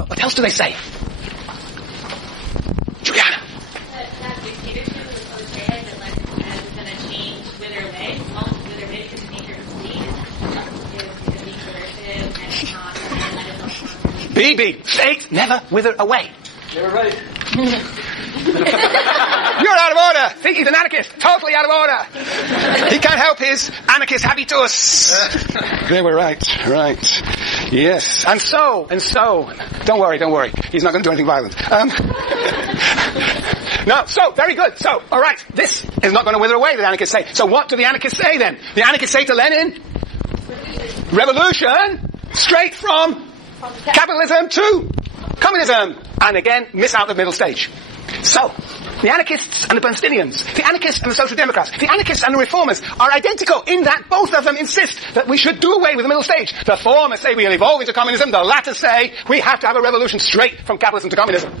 But what else do they say? Juliana. That dictatorship was so bad that like is going to change wither away. Wither away because the nature of the state is going to be coercive and it's not going to let itself. BB, state never wither away. They were right. You're out of order. Think he's an anarchist. Totally out of order. He can't help his anarchist habitus. They were right. Right. Yes. And so. Don't worry. He's not going to do anything violent. No, so, very good. So, alright. This is not going to wither away, the anarchists say. So what do the anarchists say then? The anarchists say to Lenin, revolution, straight from capitalism to communism. And again, miss out the middle stage. So, the anarchists and the Bernsteinians, the anarchists and the social democrats, the anarchists and the reformers are identical in that both of them insist that we should do away with the middle stage. The former say we'll evolve into communism, the latter say we have to have a revolution straight from capitalism to communism.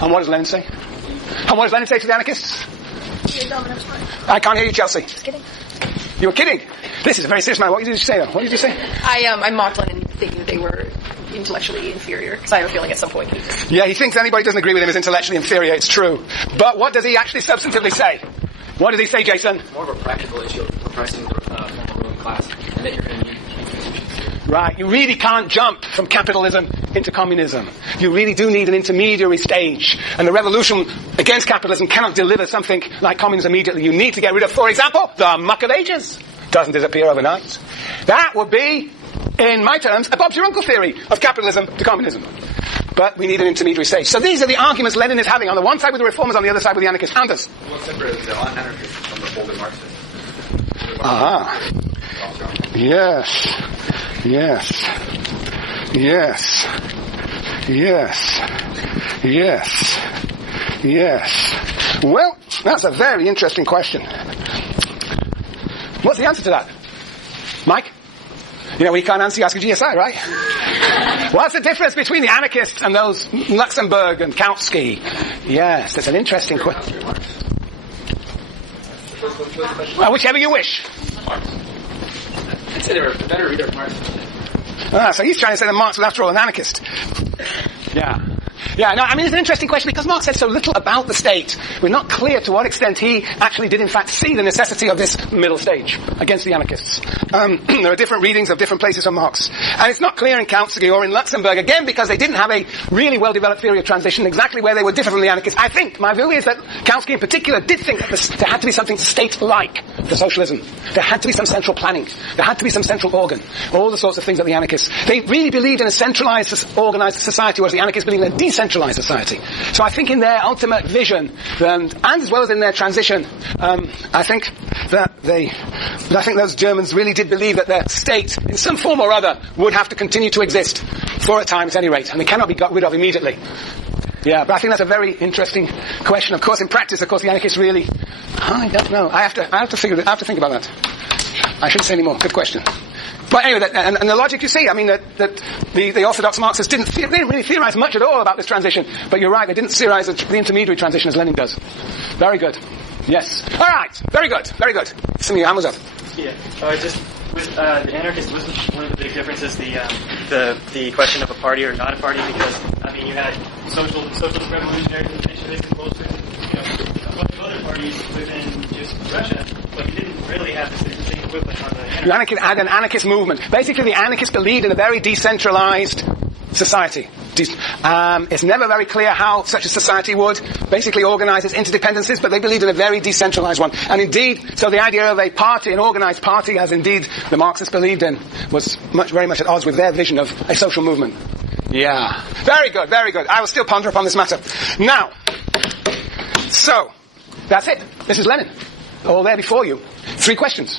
And what does Lenin say? And what does Lenin say to the anarchists? I can't hear you, Chelsea. Just kidding. You were kidding. This is a very serious man. What did you say, though? What did you say? I mocked Lenin thinking that they were intellectually inferior, because I have a feeling at some point Yeah, he thinks anybody who doesn't agree with him is intellectually inferior. It's true. But what does he actually substantively say? What does he say, Jason? It's more of a practical issue of repressing the former ruling class. Right, you really can't jump from capitalism into communism. You really do need an intermediary stage. And the revolution against capitalism cannot deliver something like communism immediately. You need to get rid of, for example, the muck of ages. Doesn't disappear overnight. That would be, in my terms, a Bob's your uncle theory of capitalism to communism. But we need an intermediary stage. So these are the arguments Lenin is having on the one side with the reformers, on the other side with the anarchists. Anders? What separates the anarchists from the folded Marxists? Ah. Yes. Yes. Yes. Yes. Yes. Yes. Well, that's a very interesting question. What's the answer to that? Mike? You know, we can't answer, you ask a GSI, right? What's the difference between the anarchists and those Luxemburg and Kautsky? Yes, that's an interesting question. Well, whichever you wish. I'd say they were a better reader of Marx. So he's trying to say that Marx was after all an anarchist. Yeah. Yeah, no, I mean, it's an interesting question because Marx said so little about the state. We're not clear to what extent he actually did in fact see the necessity of this middle stage against the anarchists. There are different readings of different places from Marx. And it's not clear in Kautsky or in Luxemburg, again, because they didn't have a really well-developed theory of transition, exactly where they were different from the anarchists. I think, my view is that Kautsky in particular did think that there had to be something state-like for socialism. There had to be some central planning. There had to be some central organ. All the sorts of things that the anarchists, they really believed in a centralized, organized society, whereas the anarchists believed in a decentralized society. So I think in their ultimate vision, and as well as in their transition, I think those Germans really did believe that their state, in some form or other, would have to continue to exist for a time at any rate, and they cannot be got rid of immediately. Yeah, but I think that's a very interesting question. Of course, in practice, of course, the anarchists really, I don't know. I have to think about that. I shouldn't say any more. Good question. But anyway, and the logic you see, I mean, that the orthodox Marxists didn't really theorize much at all about this transition. But you're right, they didn't theorize the intermediary transition as Lenin does. Very good. Yes. All right. Very good. Very good. Some of your hand was up. Yeah. Just with the anarchists, wasn't one of the big differences the question of a party or not a party? Because I mean, you had socialist revolutionary traditionalists and Bolsheviks, a bunch of other parties within just Russia, but you didn't really have the same equivalent on the anarchist. You had an anarchist movement. Basically, the anarchists believed in a very decentralized society. It's never very clear how such a society would basically organize its interdependencies, but they believed in a very decentralized one. And indeed, so the idea of a party, an organized party, as indeed the Marxists believed in, was very much at odds with their vision of a social movement. Yeah. Very good, very good. I will still ponder upon this matter. Now, so, that's it. This is Lenin. All there before you. 3 questions.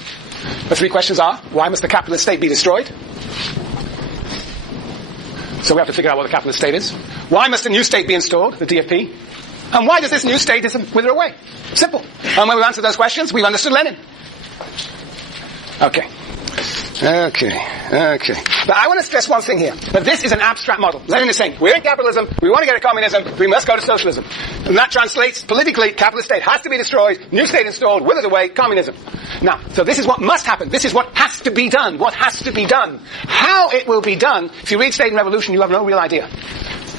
The 3 questions are, why must the capitalist state be destroyed? So we have to figure out what the capitalist state is. Why must a new state be installed, the DFP? And why does this new state wither away? Simple. And when we've answered those questions, we've understood Lenin. Okay. But I want to stress one thing here. That this is an abstract model. Lenin is saying, we're in capitalism, we want to get to communism, we must go to socialism. And that translates, politically, capitalist state has to be destroyed, new state installed, withers away, communism. Now, so this is what must happen. This is what has to be done. What has to be done. How it will be done, if you read State and Revolution, you have no real idea.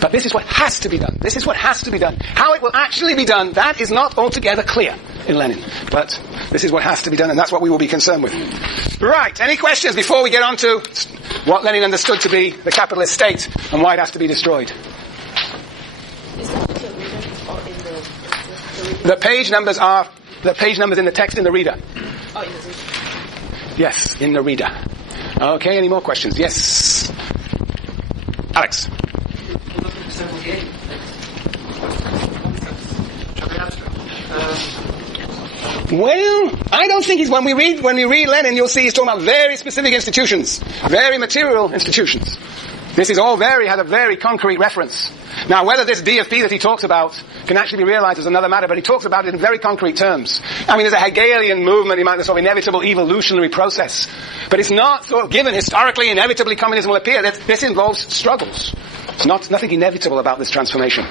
But this is what has to be done. This is what has to be done. How it will actually be done, that is not altogether clear in Lenin. But this is what has to be done, and that's what we will be concerned with. Right, any questions before we get on to what Lenin understood to be the capitalist state and why it has to be destroyed? The page numbers are the page numbers in the text in the reader. Oh, in the reader. Yes, in the reader. Okay, any more questions? Yes. Alex. Well, I don't think when we read Lenin, you'll see he's talking about very specific institutions, very material institutions. This is all had a very concrete reference. Now, whether this DFP that he talks about can actually be realized is another matter, but he talks about it in very concrete terms. I mean, there's a Hegelian movement, a sort of inevitable evolutionary process. But it's not sort of given historically, inevitably communism will appear. This involves struggles. It's nothing inevitable about this transformation.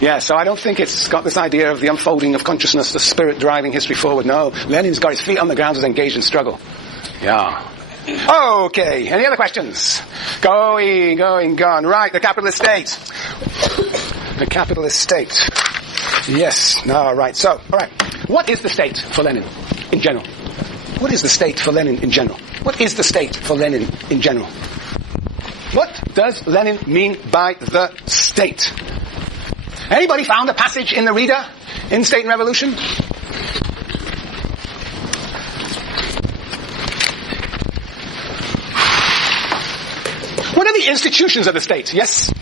Yeah, so I don't think it's got this idea of the unfolding of consciousness, the spirit driving history forward. No, Lenin's got his feet on the ground, is engaged in struggle. Yeah. Okay, any other questions? Gone. Right, the capitalist state. The capitalist state. Yes, all right. So, all right. What is the state for Lenin in general? What is the state for Lenin in general? What is the state for Lenin in general? What does Lenin mean by the state? Anybody found a passage in the reader in State and Revolution? What are the institutions of the state? Yes?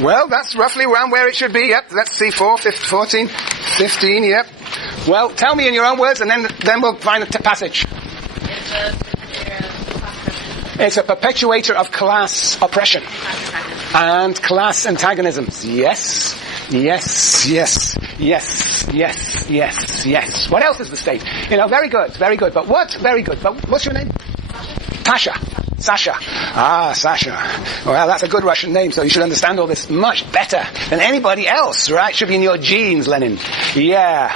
Well, that's roughly around where it should be. Yep, let's see, 14, 15, yep. Well, tell me in your own words and then we'll find a passage. It's a perpetuator of class oppression and class antagonisms. Yes. What else is the state? Very good. But what? Very good. But what's your name? Sasha. Ah, Sasha. Well, that's a good Russian name, so you should understand all this much better than anybody else, right? Should be in your genes, Lenin. Yeah.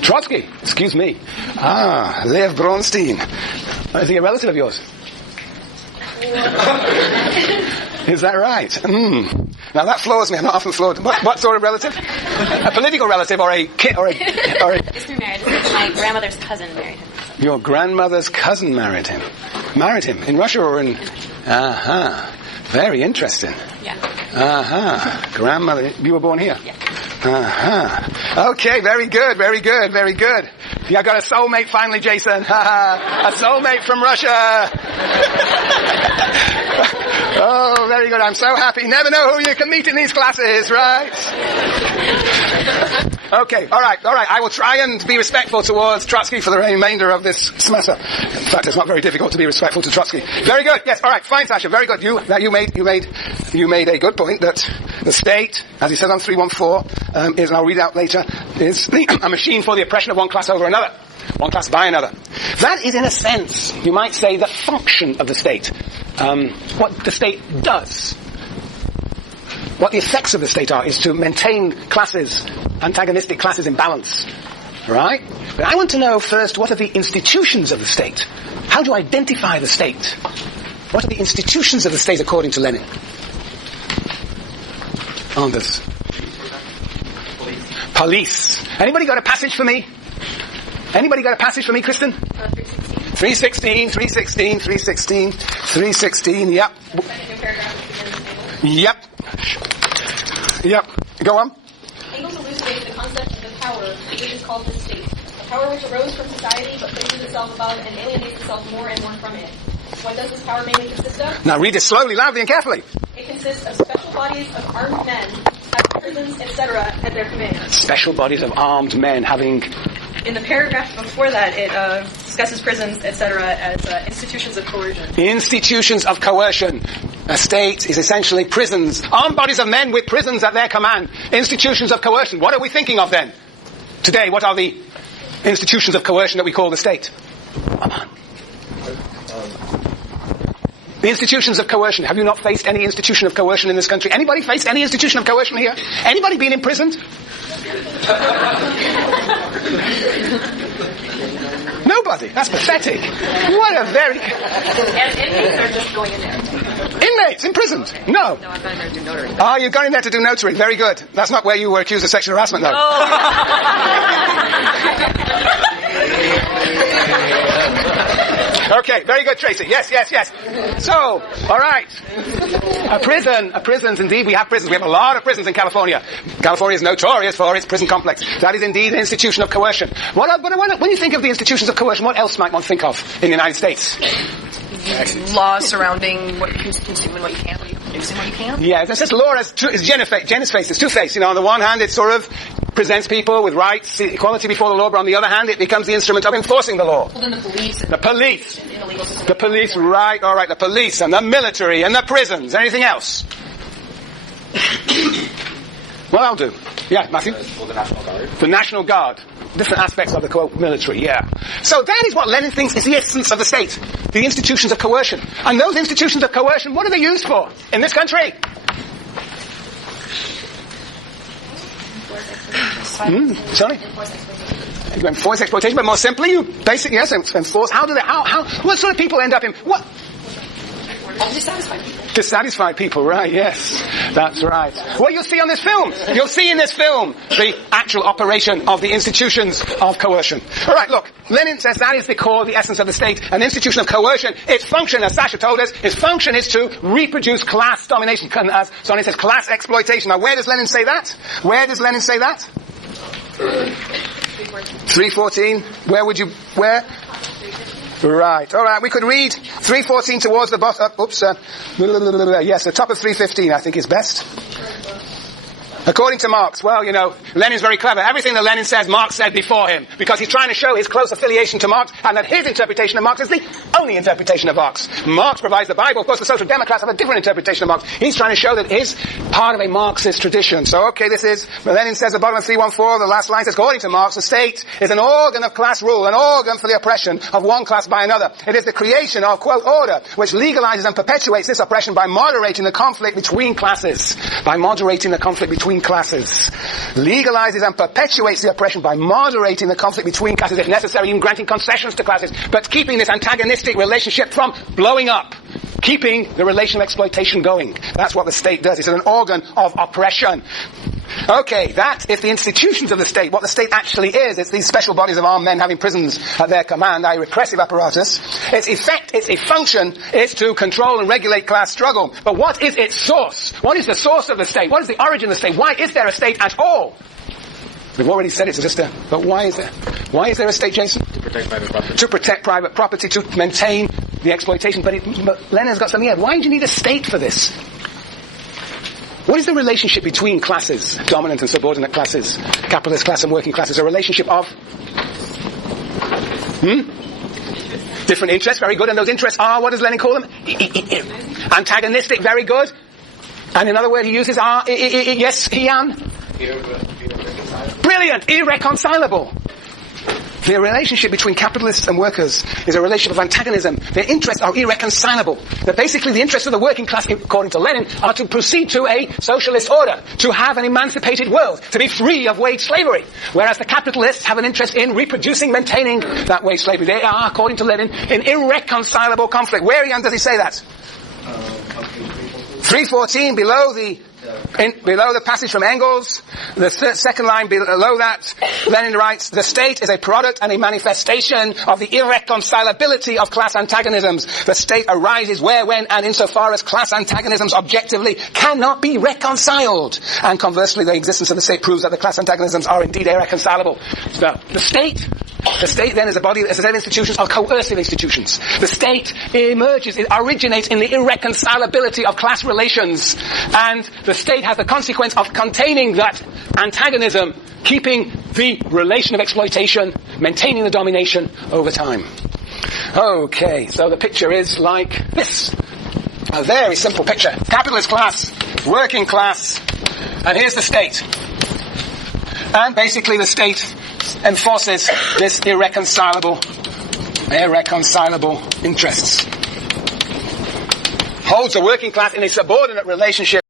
Trotsky, excuse me. Ah, Lev Bronstein. Is he a relative of yours? Is that right? Now that floors me. I'm not often floored. What sort of relative? A political relative or a kid or a... It's married. My grandmother's cousin married him. Your grandmother's cousin married him. Married him in Russia or in... Very interesting. Yeah. Grandmother, you were born here? Yeah. Okay, very good. You got a soulmate finally, Jason. A soulmate from Russia. Oh, very good. I'm so happy. Never know who you can meet in these classes, right? Okay, all right. I will try and be respectful towards Trotsky for the remainder of this semester. In fact, it's not very difficult to be respectful to Trotsky. Very good. Yes, all right. Fine, Sasha. Very good. You made a good point that the state, as he says on 314, is, and I'll read out later, is a machine for the oppression of one class over another. One class by another. That is, in a sense, you might say, the function of the state. What the state does. What the effects of the state are is to maintain classes, antagonistic classes in balance. Right? But I want to know first, what are the institutions of the state? How do you identify the state? What are the institutions of the state according to Lenin? Anders. Police. Anybody got a passage for me? Kristen? 316, Yep. Go on. Engels elucidates the concept of the power, which is called the state. A power which arose from society, but places itself above and alienates itself more and more from it. What does this power mainly consist of? Now read it slowly, loudly, and carefully. It consists of special bodies of armed men, having prisons, etc., at their command. Special bodies of armed men having... In the paragraph before that, it discusses prisons, etc., as institutions of coercion. Institutions of coercion. A state is essentially prisons. Armed bodies of men with prisons at their command. Institutions of coercion. What are we thinking of then? Today, what are the institutions of coercion that we call the state? Come on. The institutions of coercion. Have you not faced any institution of coercion in this country? Anybody faced any institution of coercion here? Anybody been imprisoned? Nobody. That's pathetic. What a very... And inmates are just going in there. Inmates, imprisoned. No. No, I'm going there to do notary. Oh, you're going there to do notary. Very good. That's not where you were accused of sexual harassment, though. Okay, very good, Tracy. Yes. So, all right. Prisons, indeed. We have prisons. We have a lot of prisons in California. California is notorious for its prison complex. That is indeed an institution of coercion. When you think of the institutions of coercion, what else might one think of in the United States? Laws surrounding what you can consume and what you can't, what you can consume and what you can't. Yeah, it's just law is Jennifer's it's two-faced. On the one hand, it sort of presents people with rights, equality before the law, but on the other hand, it becomes the instrument of enforcing the law. Well, then the police. The police, right, all right, the police and the military and the prisons. Anything else? Well, I'll do. Yeah, Matthew? Well, the National Guard. The National Guard. Different aspects of the quote military, yeah. So that is what Lenin thinks is the essence of the state. The institutions of coercion. And those institutions of coercion, what are they used for in this country? Sorry? Enforce exploitation, but more simply, you basically, yes, enforce. What sort of people end up in, what? Dissatisfied people. Dissatisfied people, right, yes. That's right. What you'll see on this film, you'll see in this film the actual operation of the institutions of coercion. All right, look, Lenin says that is the core, the essence of the state, an institution of coercion. Its function, as Sasha told us, its function is to reproduce class domination. As Sonny says, class exploitation. Now, where does Lenin say that? 314. Where? Right. All right. We could read 314 towards the bottom. Yes, the top of 315, I think, is best. According to Marx, well, Lenin's very clever. Everything that Lenin says, Marx said before him, because he's trying to show his close affiliation to Marx, and that his interpretation of Marx is the only interpretation of Marx. Marx provides the Bible. Of course, the Social Democrats have a different interpretation of Marx. He's trying to show that he's part of a Marxist tradition. So, okay, Lenin says at the bottom of 314, the last line says, according to Marx, the state is an organ of class rule, an organ for the oppression of one class by another. It is the creation of, quote, order, which legalizes and perpetuates this oppression by moderating the conflict between classes. Legalizes and perpetuates the oppression by moderating the conflict between classes, if necessary, even granting concessions to classes, but keeping this antagonistic relationship from blowing up. Keeping the relation of exploitation going. That's what the state does. It's an organ of oppression. Okay, that is the institutions of the state. What the state actually is, it's these special bodies of armed men having prisons at their command, a repressive apparatus. Its effect, its function is to control and regulate class struggle. But what is its source? What is the source of the state? What is the origin of the state? Why is there a state at all? We've already said it's just but why is there? Why is there a state, Jason? To protect private property. To protect private property, to maintain the exploitation. But Lenin's got something here. Why do you need a state for this? What is the relationship between classes, dominant and subordinate classes, capitalist class and working classes? A relationship of different interests, very good. And those interests are, what does Lenin call them? Antagonistic, very good. And in other words, he uses brilliant, irreconcilable. The relationship between capitalists and workers is a relationship of antagonism. Their interests are irreconcilable. That basically the interests of the working class, according to Lenin, are to proceed to a socialist order, to have an emancipated world, to be free of wage slavery. Whereas the capitalists have an interest in reproducing, maintaining that wage slavery. They are, according to Lenin, in irreconcilable conflict. Where, Ian, does he say that? 314, below the passage from Engels, the second line below that, Lenin writes, the state is a product and a manifestation of the irreconcilability of class antagonisms. The state arises where, when, and insofar as class antagonisms objectively cannot be reconciled. And conversely, the existence of the state proves that the class antagonisms are indeed irreconcilable. So, the state then is a body, as I said, institutions are coercive institutions. The state it originates in the irreconcilability of class relations. And the state has the consequence of containing that antagonism, keeping the relation of exploitation, maintaining the domination over time. Okay, so the picture is like this. A very simple picture. Capitalist class, working class, and here's the state. And basically the state enforces this irreconcilable interests. Holds the working class in a subordinate relationship